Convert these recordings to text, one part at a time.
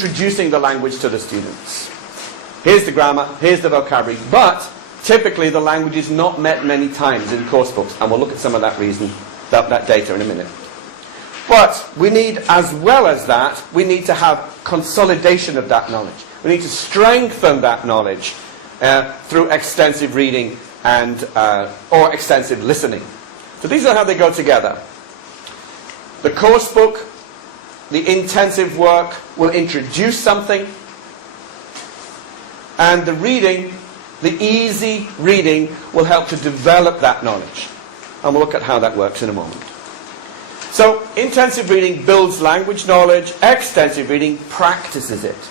introducing the language to the students. Here's the grammar, here's the vocabulary, but typically the language is not met many times in course books, and we'll look at some of that reason, that data in a minute. But we need, as well as that, we need to have consolidation of that knowledge. We need to strengthen that knowledge through extensive reading and or extensive listening. So these are how they go together. The course book, the intensive work will introduce something, and the reading, the easy reading, will help to develop that knowledge. And we'll look at how that works in a moment. So intensive reading builds language knowledge, extensive reading practices it.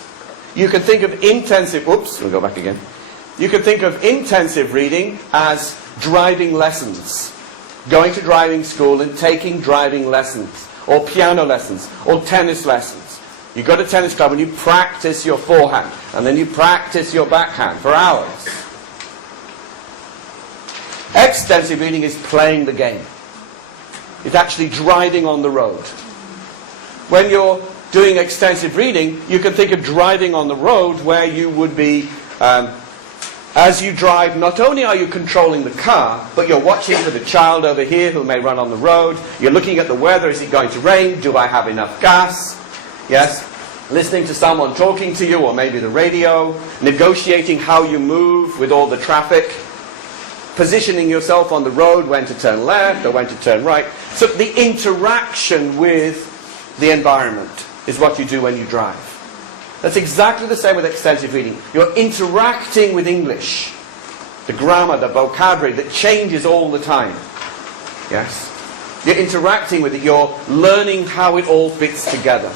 You can think of intensive, we'll go back again. You can think of intensive reading as driving lessons. Going to driving school and taking driving lessons, or piano lessons, or tennis lessons. You go to tennis club and you practice your forehand, and then you practice your backhand for hours. Extensive reading is playing the game. It's actually driving on the road. When you're doing extensive reading, you can think of driving on the road where you would be, as you drive, not only are you controlling the car, but you're watching for the child over here who may run on the road. You're looking at the weather. Is it going to rain? Do I have enough gas? Yes. Listening to someone talking to you, or maybe the radio. Negotiating how you move with all the traffic. Positioning yourself on the road, when to turn left or when to turn right. So the interaction with the environment is what you do when you drive. That's exactly the same with extensive reading. You're interacting with English. The grammar, the vocabulary that changes all the time. Yes? You're interacting with it. You're learning how it all fits together.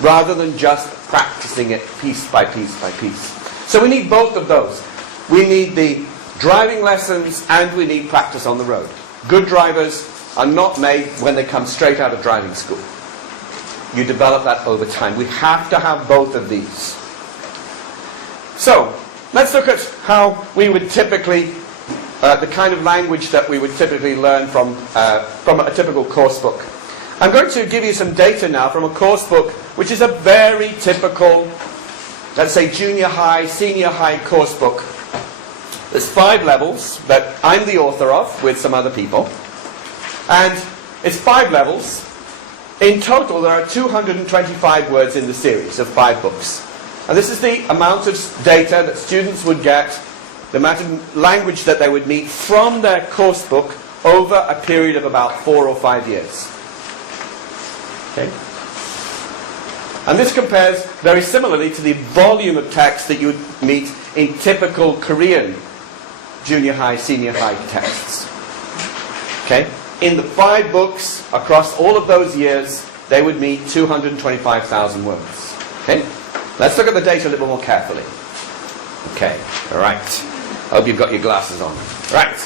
Rather than just practicing it piece by piece by piece. So we need both of those. We need the driving lessons and we need practice on the road. Good drivers are not made when they come straight out of driving school. You develop that over time. We have to have both of these. So, let's look at how we would typically, the kind of language that we would typically learn from a typical course book. I'm going to give you some data now from a course book which is a very typical, let's say junior high, senior high course book. There's 5 levels that I'm the author of with some other people. And it's 5 levels. In total, there are 225 words in the series of 5 books. And this is the amount of data that students would get, the amount of language that they would meet from their course book over a period of about 4 or 5 years. Okay? And this compares very similarly to the volume of text that you would meet in typical Korean junior high, senior high texts. Okay? In the 5 books, across all of those years, they would meet 225,000 words. Okay? Let's look at the data a little more carefully. Okay, alright. Hope you've got your glasses on. Right.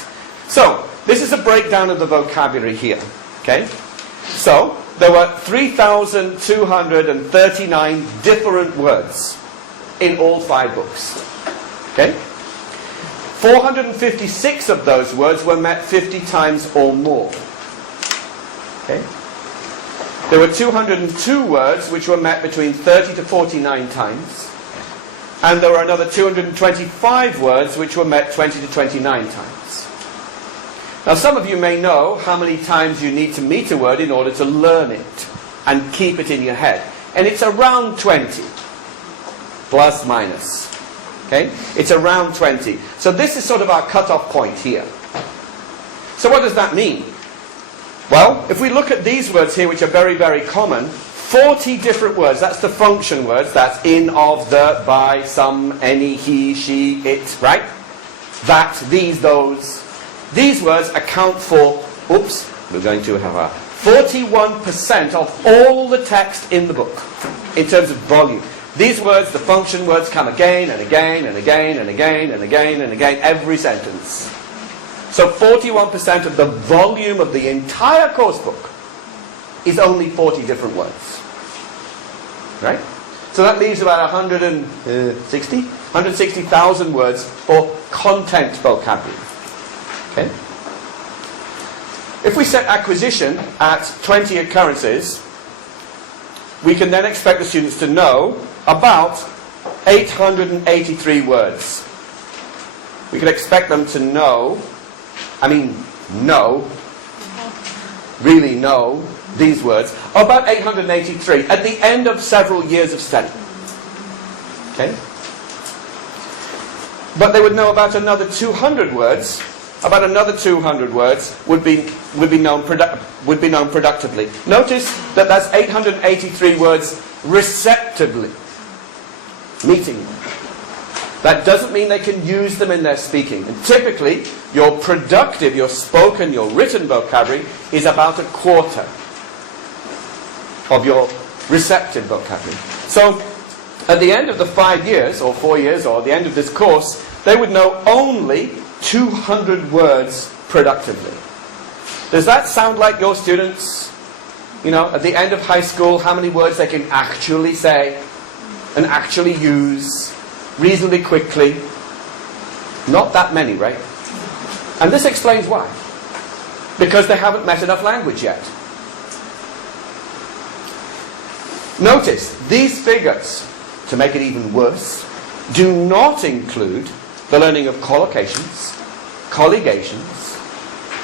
So, this is a breakdown of the vocabulary here. Okay? So, there were 3,239 different words in all 5 books. Okay? 456 of those words were met 50 times or more. Okay? There were 202 words which were met between 30 to 49 times. And there were another 225 words which were met 20 to 29 times. Now some of you may know how many times you need to meet a word in order to learn it and keep it in your head. And it's around 20. Plus, minus. Okay? It's around 20. So this is sort of our cut-off point here. So what does that mean? Well, if we look at these words here, which are very, very common, 40 different words, that's the function words, that's in, of, the, by, some, any, he, she, it, right? That, these, those. These words account for, we're going to have a 41% of all the text in the book, in terms of volume. These words, the function words, come again and again and again and again and again and again, every sentence. So 41% of the volume of the entire course book is only 40 different words. Right? So that leaves about 160,000 words for content vocabulary. Okay? If we set acquisition at 20 occurrences, we can then expect the students to know about 883 words. We can expect them to know, really know these words, about 883 at the end of several years of study. Okay? But they would know about another 200 words. About another 200 words would be known productively. Notice that that's 883 words receptively, meeting them. That doesn't mean they can use them in their speaking. And typically, your productive, your spoken, your written vocabulary is about a quarter of your receptive vocabulary. So, at the end of the 5 years, or 4 years, or at the end of this course, they would know only 200 words productively. Does that sound like your students, at the end of high school, how many words they can actually say and actually use reasonably quickly? Not that many, right? And this explains why. Because they haven't met enough language yet. Notice, these figures, to make it even worse, do not include the learning of collocations, colligations,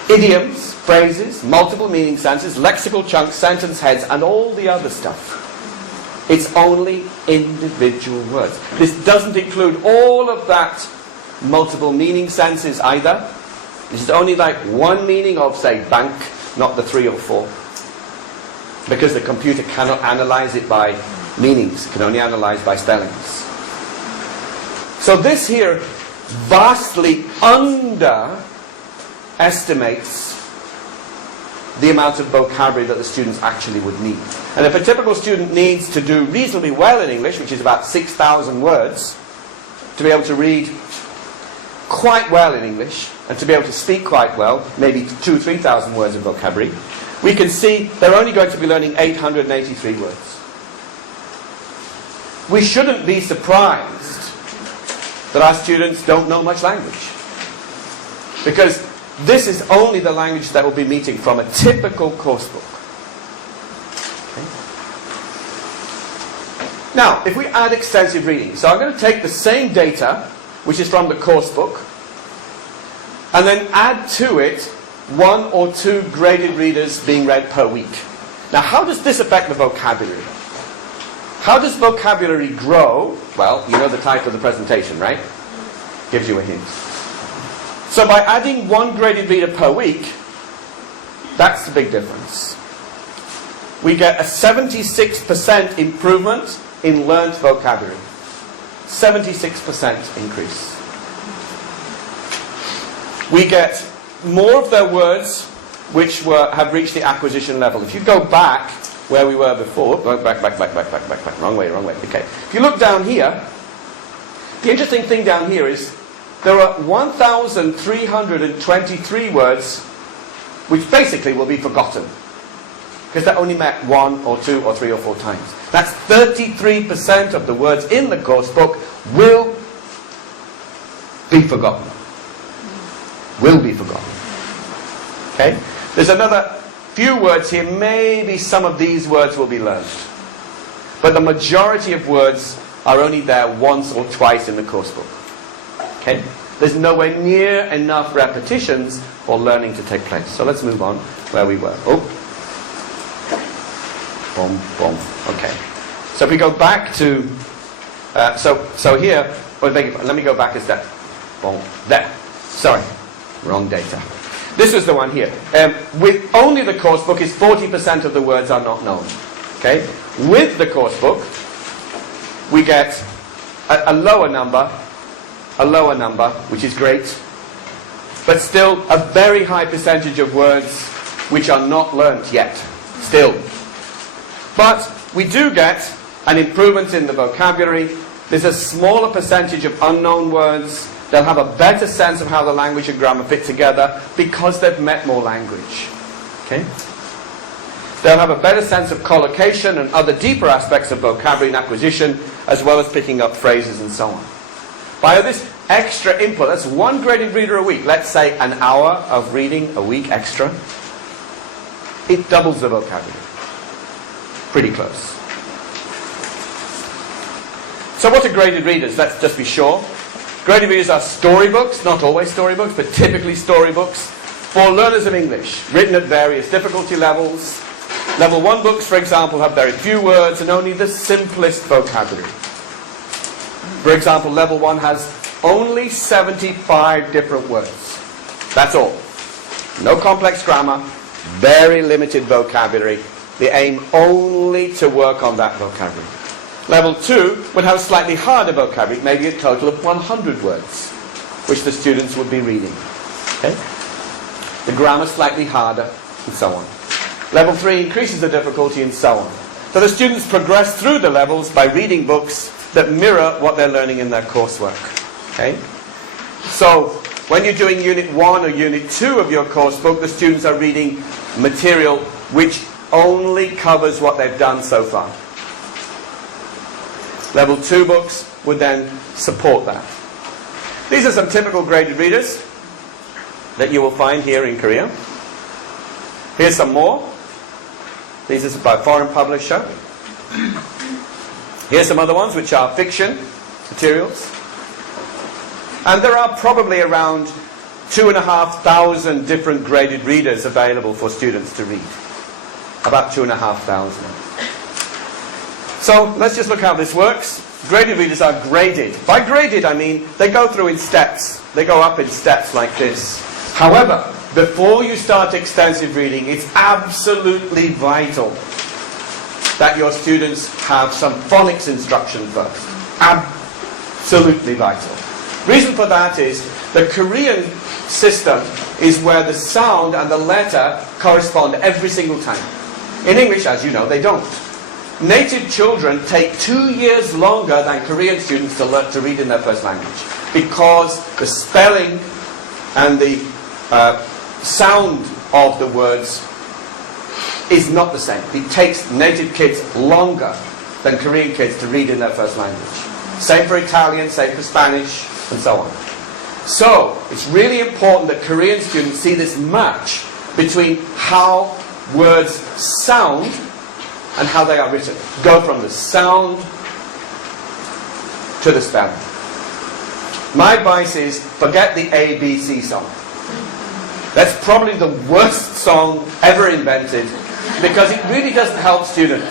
idioms, phrases, multiple meaning sentences, lexical chunks, sentence heads, and all the other stuff. It's only individual words. This doesn't include all of that multiple meaning senses either. This is only like one meaning of, say, bank, not the 3 or 4. Because the computer cannot analyze it by meanings, it can only analyze by spellings. So this here vastly underestimates the amount of vocabulary that the students actually would need. And if a typical student needs to do reasonably well in English, which is about 6,000 words, to be able to read quite well in English, and to be able to speak quite well, maybe 2,000 or 3,000 words of vocabulary, we can see they're only going to be learning 883 words. We shouldn't be surprised that our students don't know much language. Because this is only the language that will be meeting from a typical course book. Okay. Now, if we add extensive reading, so I'm going to take the same data, which is from the course book, and then add to it 1 or 2 graded readers being read per week. Now, how does this affect the vocabulary? How does vocabulary grow? Well, you know the title of the presentation, right? Gives you a hint. So by adding 1 graded reader per week, that's the big difference. We get a 76% improvement in learnt vocabulary. 76% increase. We get more of their words which have reached the acquisition level. If you go back where we were before, back, wrong way, okay. If you look down here, the interesting thing down here is there are 1,323 words which basically will be forgotten because they're only met 1 or 2 or 3 or 4 times. That's 33% of the words in the course book will be forgotten. Will be forgotten. Okay? There's another few words here. Maybe some of these words will be learned. But the majority of words are only there once or twice in the course book. Okay? There's nowhere near enough repetitions for learning to take place. So let's move on where we were. Oh. Boom, boom. Okay. So if we go back to... so here... Well, let me go back a step. Boom. There. Sorry. Wrong data. This was the one here. With only the course book is 40% of the words are not known. Okay? With the course book, we get a lower number, which is great, but still a very high percentage of words which are not learnt yet. Still. But we do get an improvement in the vocabulary. There's a smaller percentage of unknown words. They'll have a better sense of how the language and grammar fit together because they've met more language. Okay? They'll have a better sense of collocation and other deeper aspects of vocabulary and acquisition, as well as picking up phrases and so on. By this extra input, that's 1 graded reader a week, let's say an hour of reading a week extra, it doubles the vocabulary. Pretty close. So what are graded readers? Let's just be sure. Graded readers are storybooks, not always storybooks, but typically storybooks, for learners of English, written at various difficulty levels. Level 1 books, for example, have very few words and only the simplest vocabulary. For example, Level 1 has only 75 different words. That's all. No complex grammar, very limited vocabulary. The aim only to work on that vocabulary. Level 2 would have slightly harder vocabulary, maybe a total of 100 words, which the students would be reading. Okay? The grammar slightly harder, and so on. Level 3 increases the difficulty, and so on. So the students progress through the levels by reading books that mirror what they're learning in their coursework. Okay? So when you're doing Unit 1 or Unit 2 of your course book, the students are reading material which only covers what they've done so far. Level 2 books would then support that. These are some typical graded readers that you will find here in Korea. Here's some more. These are by a foreign publisher. Here's some other ones which are fiction materials. And there are probably around 2,500 different graded readers available for students to read. About 2,500. So let's just look how this works. Graded readers are graded. By graded, I mean they go through in steps. They go up in steps like this. However, before you start extensive reading, it's absolutely vital that your students have some phonics instruction first. Absolutely vital. Reason for that is the Korean system is where the sound and the letter correspond every single time. In English, as you know, they don't. Native children take 2 years longer than Korean students to learn to read in their first language because the spelling and the sound of the words is not the same. It takes native kids longer than Korean kids to read in their first language. Same for Italian, same for Spanish, and so on. So, it's really important that Korean students see this match between how words sound and how they are written. Go from the sound to the spelling. My advice is, forget the ABC song. That's probably the worst song ever invented because it really doesn't help students.